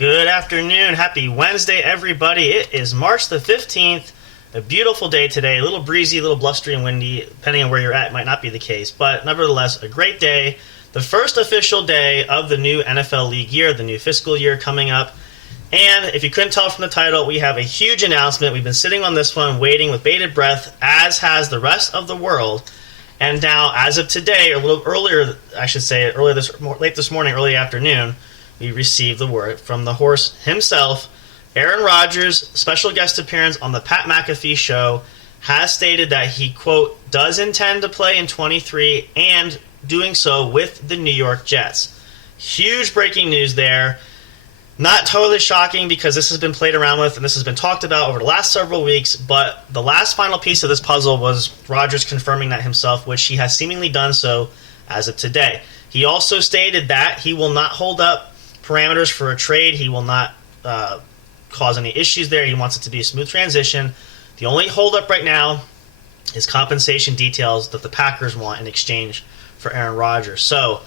Good afternoon. Happy Wednesday, everybody. It is March the 15th. A beautiful day today. A little breezy, a little blustery and windy. Depending on where you're at, it might not be the case. But nevertheless, a great day. The first official day of the new NFL League year, the new fiscal year coming up. And if you couldn't tell from the title, we have a huge announcement. We've been sitting on this one, waiting with bated breath, as has the rest of the world. And now, as of today, or a little earlier, I should say, late this morning, early afternoon, we received the word from the horse himself. Aaron Rodgers, special guest appearance on the Pat McAfee Show, has stated that he, quote, does intend to play in 23 and doing so with the New York Jets. Huge breaking news there. Not totally shocking because this has been played around with and this has been talked about over the last several weeks, but the last final piece of this puzzle was Rodgers confirming that himself, which he has seemingly done so as of today. He also stated that he will not hold up parameters for a trade. He will not cause any issues there. He wants it to be a smooth transition. The only holdup right now is compensation details that the Packers want in exchange for Aaron Rodgers. So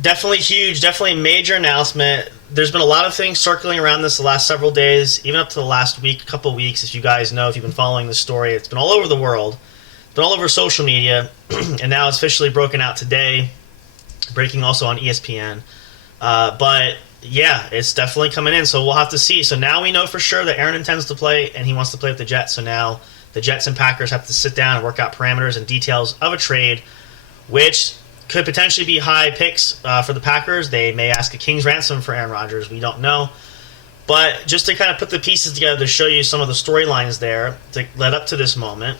definitely huge, definitely a major announcement. There's been a lot of things circling around this the last several days, even up to the last week, couple weeks. If you guys know, if you've been following this story, it's been all over the world. It's been all over social media, and now it's officially broken out today, breaking also on ESPN. But yeah, it's definitely coming in, so we'll have to see. So now we know for sure that Aaron intends to play, and he wants to play with the Jets. So now the Jets and Packers have to sit down and work out parameters and details of a trade, which could potentially be high picks for the Packers. They may ask a king's ransom for Aaron Rodgers. We don't know. But just to kind of put the pieces together to show you some of the storylines there to lead up to this moment,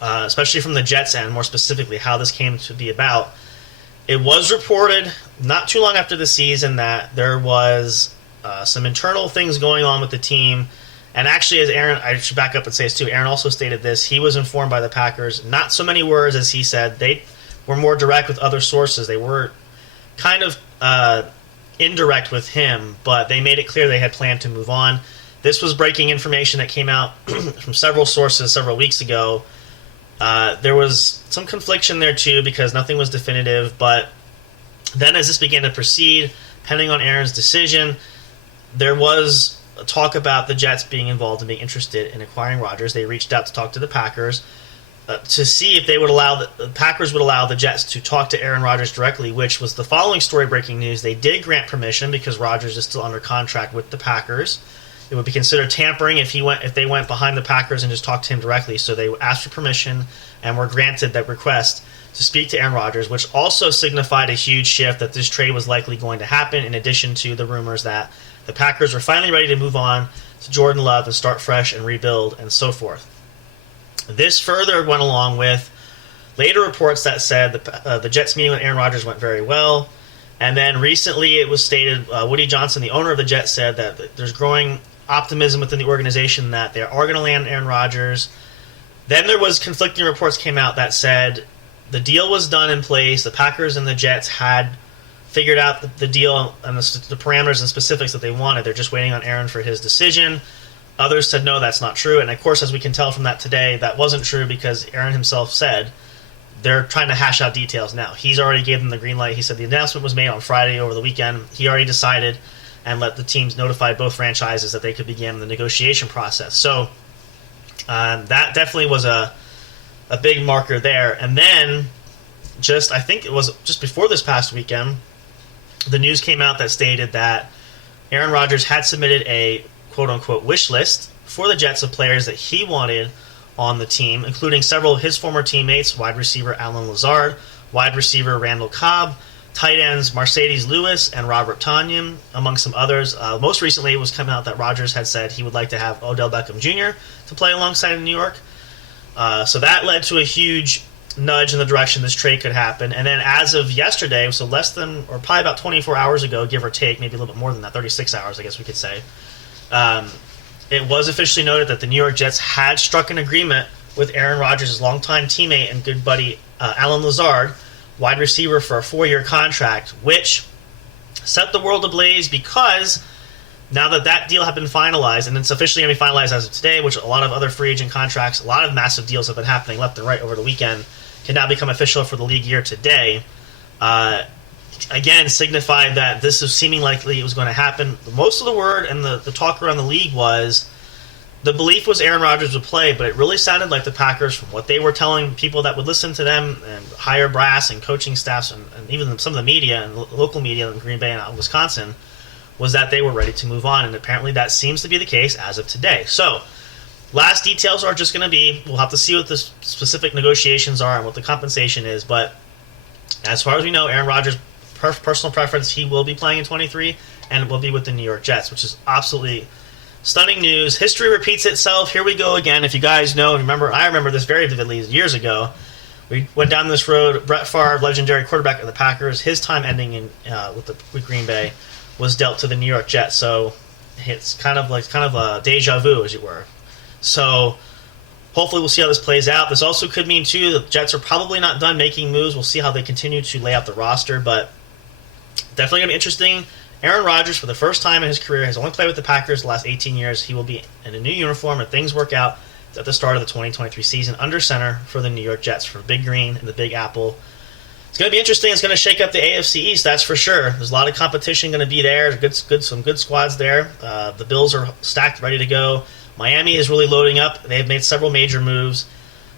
especially from the Jets end, more specifically how this came to be about. It was reported not too long after the season that there was some internal things going on with the team. And actually, as Aaron, I should back up and say this too, Aaron also stated this. He was informed by the Packers, not so many words as he said. They were more direct with other sources. They were kind of indirect with him, but they made it clear they had planned to move on. This was breaking information that came out from several sources several weeks ago. There was some confliction there too because nothing was definitive, but then as this began to proceed, depending on Aaron's decision, there was a talk about the Jets being involved and being interested in acquiring Rodgers. They reached out to talk to the Packers to see if they would allow the Packers would allow the Jets to talk to Aaron Rodgers directly, which was the following story breaking news. They did grant permission because Rodgers is still under contract with the Packers. It would be considered tampering if they went behind the Packers and just talked to him directly. So they asked for permission and were granted that request to speak to Aaron Rodgers, which also signified a huge shift that this trade was likely going to happen, in addition to the rumors that the Packers were finally ready to move on to Jordan Love and start fresh and rebuild and so forth. This further went along with later reports that said the Jets meeting with Aaron Rodgers went very well. And then recently it was stated, Woody Johnson, the owner of the Jets, said that there's growing optimism within the organization that they are going to land Aaron Rodgers. Then there was conflicting reports came out that said the deal was done in place. The Packers and the Jets had figured out the deal and the parameters and specifics that they wanted. They're just waiting on Aaron for his decision. Others said, no, that's not true. And, of course, as we can tell from that today, that wasn't true because Aaron himself said they're trying to hash out details now. He's already gave them the green light. He said the announcement was made on Friday over the weekend. He already decided and let the teams notify both franchises that they could begin the negotiation process. So that definitely was a big marker there. And then I think it was just before this past weekend, the news came out that stated that Aaron Rodgers had submitted a quote-unquote wish list for the Jets of players that he wanted on the team, including several of his former teammates, wide receiver Allen Lazard, wide receiver Randall Cobb, tight ends Mercedes Lewis and Robert Tonyan, among some others. Most recently, it was coming out that Rodgers had said he would like to have Odell Beckham Jr. to play alongside in New York. So that led to a huge nudge in the direction this trade could happen. And then as of yesterday, so less than, or probably about 24 hours ago, give or take, maybe a little bit more than that, 36 hours, I guess we could say, it was officially noted that the New York Jets had struck an agreement with Aaron Rodgers' longtime teammate and good buddy Allen Lazard, wide receiver, for a 4-year contract, which set the world ablaze because now that deal had been finalized, and it's officially going to be finalized as of today, which a lot of other free agent contracts, a lot of massive deals have been happening left and right over the weekend, can now become official for the league year today. Again, signified that this is seeming likely it was going to happen. Most of the word and the talk around the league was the belief was Aaron Rodgers would play, but it really sounded like the Packers, from what they were telling people that would listen to them and higher brass and coaching staffs and even some of the media and local media in Green Bay and Wisconsin, was that they were ready to move on, and apparently that seems to be the case as of today. So, last details are just going to be, we'll have to see what the specific negotiations are and what the compensation is, but as far as we know, Aaron Rodgers' personal preference, he will be playing in 23 and will be with the New York Jets, which is absolutely stunning news. History repeats itself. Here we go again. If you guys know, remember, I remember this very vividly years ago. We went down this road. Brett Favre, legendary quarterback of the Packers, his time ending in with Green Bay was dealt to the New York Jets. So it's kind of a deja vu, as it were. So hopefully we'll see how this plays out. This also could mean, too, the Jets are probably not done making moves. We'll see how they continue to lay out the roster, but definitely going to be interesting. Aaron Rodgers, for the first time in his career, has only played with the Packers the last 18 years. He will be in a new uniform if things work out at the start of the 2023 season under center for the New York Jets, for Big Green and the Big Apple. It's going to be interesting. It's going to shake up the AFC East, that's for sure. There's a lot of competition going to be there. Some good squads there. The Bills are stacked, ready to go. Miami is really loading up. They've made several major moves.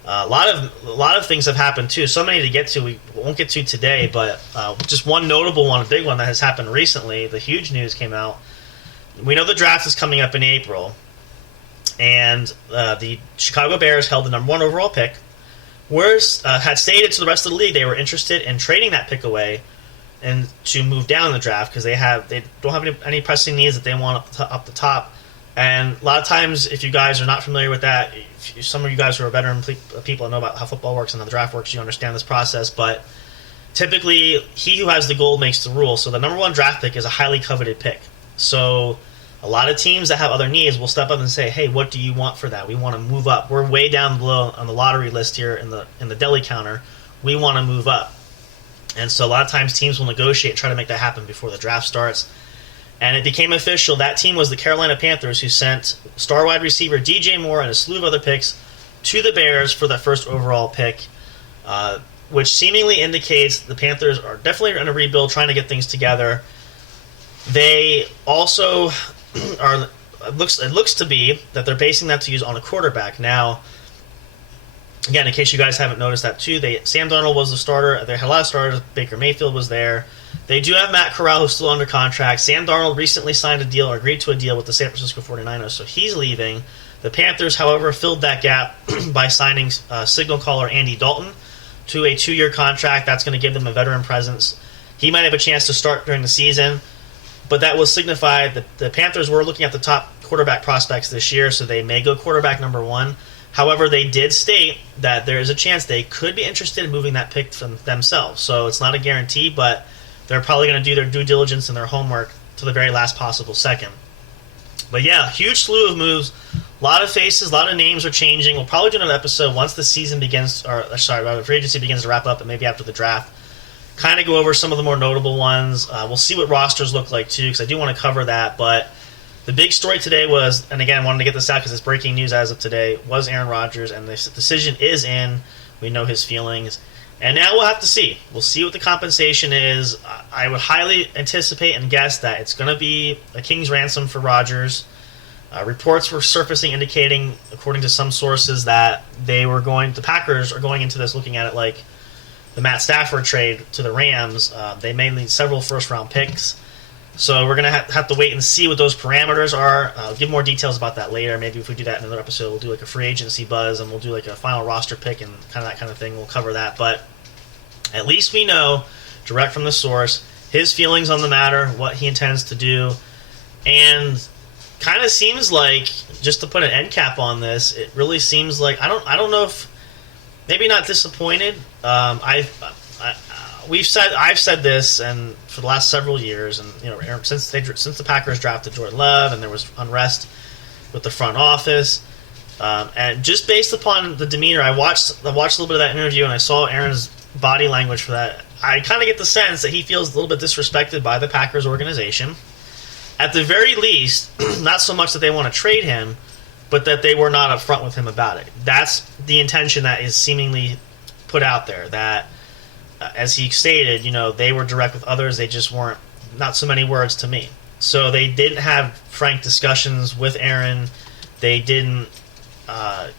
A lot of things have happened too. So many to get to. We won't get to today, but just one notable one, a big one that has happened recently. The huge news came out. We know the draft is coming up in April, and the Chicago Bears held the number 1 overall pick. Had stated to the rest of the league they were interested in trading that pick away and to move down in the draft because they don't have any pressing needs that they want up the top. And a lot of times, if you guys are not familiar with that, some of you guys who are veteran people and know about how football works and how the draft works, you understand this process. But typically, he who has the gold makes the rule. So the number 1 draft pick is a highly coveted pick. So a lot of teams that have other needs will step up and say, hey, what do you want for that? We want to move up. We're way down below on the lottery list here in the deli counter. We want to move up. And so a lot of times teams will negotiate and try to make that happen before the draft starts. And it became official. That team was the Carolina Panthers, who sent star wide receiver DJ Moore and a slew of other picks to the Bears for that first overall pick, which seemingly indicates the Panthers are definitely in a rebuild, trying to get things together. They also are. It looks to be that they're basing that to use on a quarterback. Now, again, in case you guys haven't noticed that too, Sam Darnold was the starter. They had a lot of starters. Baker Mayfield was there. They do have Matt Corral, who's still under contract. Sam Darnold recently signed a deal or agreed to a deal with the San Francisco 49ers, so he's leaving. The Panthers, however, filled that gap by signing signal caller Andy Dalton to a 2-year contract. That's going to give them a veteran presence. He might have a chance to start during the season, but that will signify that the Panthers were looking at the top quarterback prospects this year, so they may go quarterback number 1. However, they did state that there is a chance they could be interested in moving that pick from themselves. So it's not a guarantee, but they're probably going to do their due diligence and their homework to the very last possible second. But yeah, huge slew of moves. A lot of faces, a lot of names are changing. We'll probably do another episode once the season begins, free agency begins to wrap up, and maybe after the draft. Kind of go over some of the more notable ones. We'll see what rosters look like too, because I do want to cover that. But the big story today was, and again, I wanted to get this out because it's breaking news as of today, was Aaron Rodgers, and the decision is in. We know his feelings. And now we'll have to see. We'll see what the compensation is. I would highly anticipate and guess that it's going to be a king's ransom for Rodgers. Reports were surfacing indicating, according to some sources, that the Packers are going into this looking at it like the Matt Stafford trade to the Rams. They may need several first-round picks. So we're going to have to wait and see what those parameters are. I'll give more details about that later. Maybe if we do that in another episode, we'll do like a free agency buzz, and we'll do like a final roster pick and kind of that kind of thing. We'll cover that. But at least we know, direct from the source, his feelings on the matter, what he intends to do. And kind of seems like, just to put an end cap on this, it really seems like, I don't know if maybe not disappointed. I've said this, and for the last several years, and since the Packers drafted Jordan Love, and there was unrest with the front office, and just based upon the demeanor, I watched a little bit of that interview, and I saw Aaron's body language for that. I kind of get the sense that he feels a little bit disrespected by the Packers organization. At the very least, not so much that they want to trade him, but that they were not upfront with him about it. That's the intention that is seemingly put out there. That, as he stated, they were direct with others. They just weren't, not so many words to me. So they didn't have frank discussions with Aaron. They didn't, I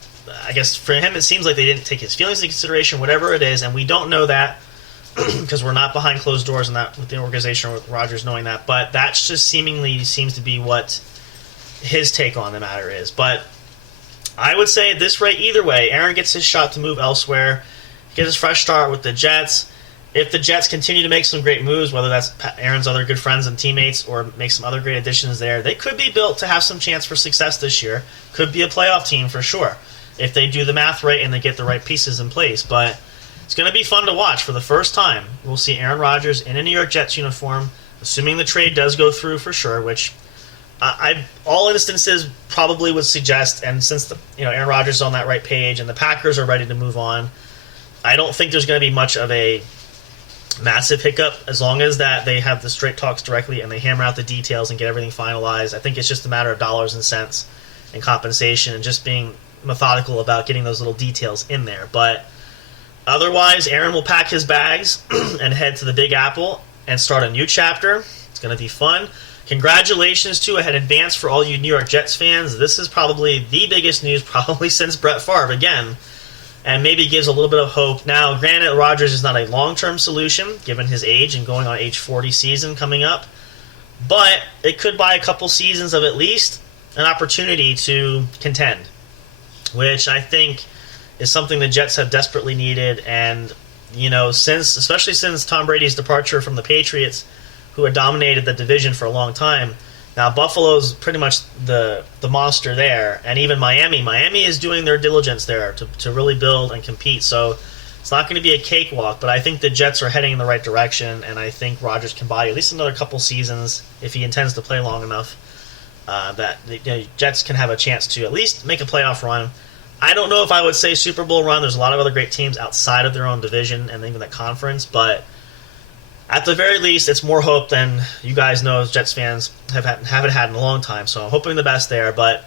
guess for him it seems like they didn't take his feelings into consideration, whatever it is, and we don't know that because we're not behind closed doors and that with the organization or with Rodgers knowing that. But that just seemingly seems to be what his take on the matter is. But I would say at this rate, either way, Aaron gets his shot to move elsewhere, get his fresh start with the Jets. If the Jets continue to make some great moves, whether that's Aaron's other good friends and teammates or make some other great additions there, they could be built to have some chance for success this year. Could be a playoff team for sure if they do the math right and they get the right pieces in place. But it's going to be fun to watch. For the first time, we'll see Aaron Rodgers in a New York Jets uniform, assuming the trade does go through for sure, which all instances probably would suggest, and since Aaron Rodgers is on that right page and the Packers are ready to move on, I don't think there's going to be much of a massive hiccup as long as that they have the straight talks directly and they hammer out the details and get everything finalized. I think it's just a matter of dollars and cents and compensation and just being methodical about getting those little details in there. But otherwise, Aaron will pack his bags and head to the Big Apple and start a new chapter. It's going to be fun. Congratulations to ahead advance for all you New York Jets fans. This is probably the biggest news probably since Brett Favre again, and maybe gives a little bit of hope. Now, granted, Rodgers is not a long-term solution given his age and going on age 40 season coming up, but it could buy a couple seasons of at least an opportunity to contend, which I think is something the Jets have desperately needed. And especially since Tom Brady's departure from the Patriots, who had dominated the division for a long time, now Buffalo's pretty much the monster there, and even Miami is doing their diligence there to really build and compete. So it's not going to be a cakewalk, but I think the Jets are heading in the right direction, and I think Rodgers can buy at least another couple seasons if he intends to play long enough. That the Jets can have a chance to at least make a playoff run. I don't know if I would say Super Bowl run. There's a lot of other great teams outside of their own division and even that conference, but at the very least, it's more hope than you guys know as Jets fans haven't had in a long time. So I'm hoping the best there. But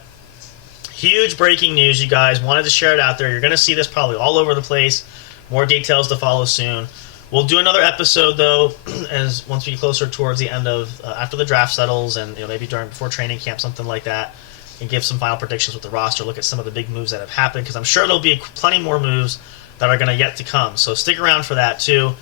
huge breaking news, you guys. Wanted to share it out there. You're going to see this probably all over the place. More details to follow soon. We'll do another episode though, as once we get closer towards the end of after the draft settles, and maybe before training camp, something like that, and give some final predictions with the roster. Look at some of the big moves that have happened, because I'm sure there'll be plenty more moves that are going to yet to come. So stick around for that too.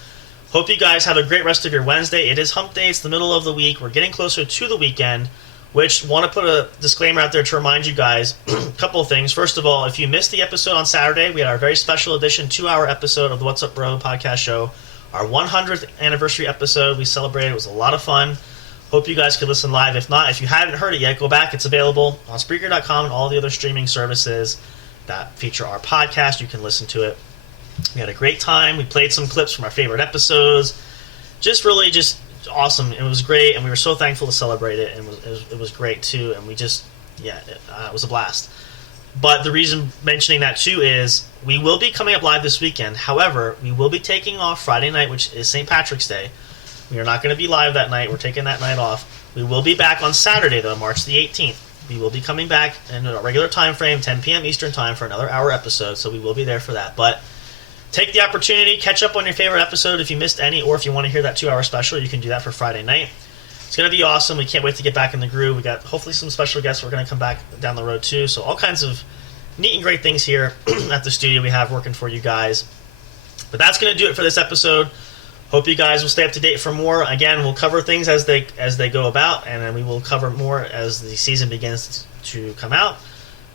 Hope you guys have a great rest of your Wednesday. It is hump day. It's the middle of the week. We're getting closer to the weekend, which want to put a disclaimer out there to remind you guys a couple of things. First of all, if you missed the episode on Saturday, we had our very special edition 2-hour episode of the What's Up Bro podcast show, our 100th anniversary episode. We celebrated. It was a lot of fun. Hope you guys could listen live. If not, if you haven't heard it yet, go back. It's available on Spreaker.com and all the other streaming services that feature our podcast. You can listen to it. We had a great time. We played some clips from our favorite episodes. Just awesome. It was great, and we were so thankful to celebrate it, and it was great too. And it was a blast. But the reason mentioning that too is we will be coming up live this weekend. However, we will be taking off Friday night, which is St. Patrick's Day. We are not going to be live that night. We're taking that night off. We will be back on Saturday, though, March the 18th. We will be coming back in a regular time frame, 10 p.m. Eastern time, for another hour episode, so we will be there for that. But take the opportunity, catch up on your favorite episode if you missed any, or if you want to hear that 2-hour special, you can do that for Friday night. It's going to be awesome. We can't wait to get back in the groove. We got hopefully some special guests. We're going to come back down the road too. So all kinds of neat and great things here at the studio we have working for you guys. But that's going to do it for this episode. Hope you guys will stay up to date for more. Again, we'll cover things as they go about, and then we will cover more as the season begins to come out.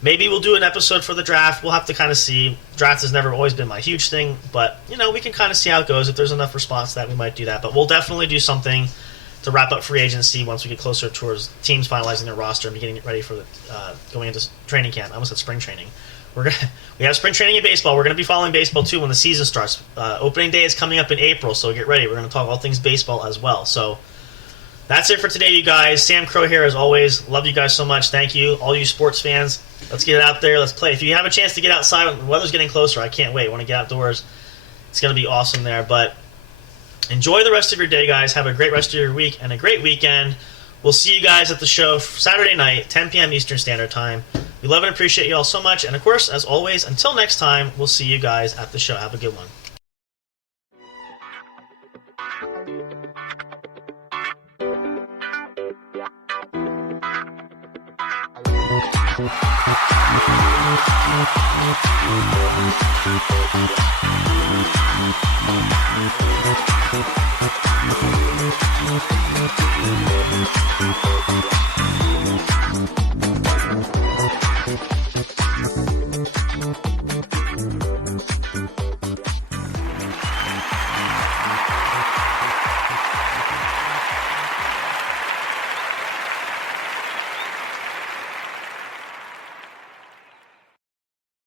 Maybe we'll do an episode for the draft. We'll have to kind of see. Draft has never always been my huge thing, but we can kind of see how it goes. If there's enough response to that, we might do that. But we'll definitely do something to wrap up free agency once we get closer towards teams finalizing their roster and getting ready for the going into training camp. I almost said spring training. we have spring training in baseball. We're gonna be following baseball too when the season starts. Opening day is coming up in April, so get ready. We're gonna talk all things baseball as well. So that's it for today, you guys. Sam Crow here as always. Love you guys so much. Thank you, all you sports fans. Let's get out there. Let's play. If you have a chance to get outside, the weather's getting closer. I can't wait. I want to get outdoors. It's gonna be awesome there. But enjoy the rest of your day, guys. Have a great rest of your week and a great weekend. We'll see you guys at the show Saturday night, 10 p.m. Eastern Standard Time. We love and appreciate you all so much. And, of course, as always, until next time, we'll see you guys at the show. Have a good one.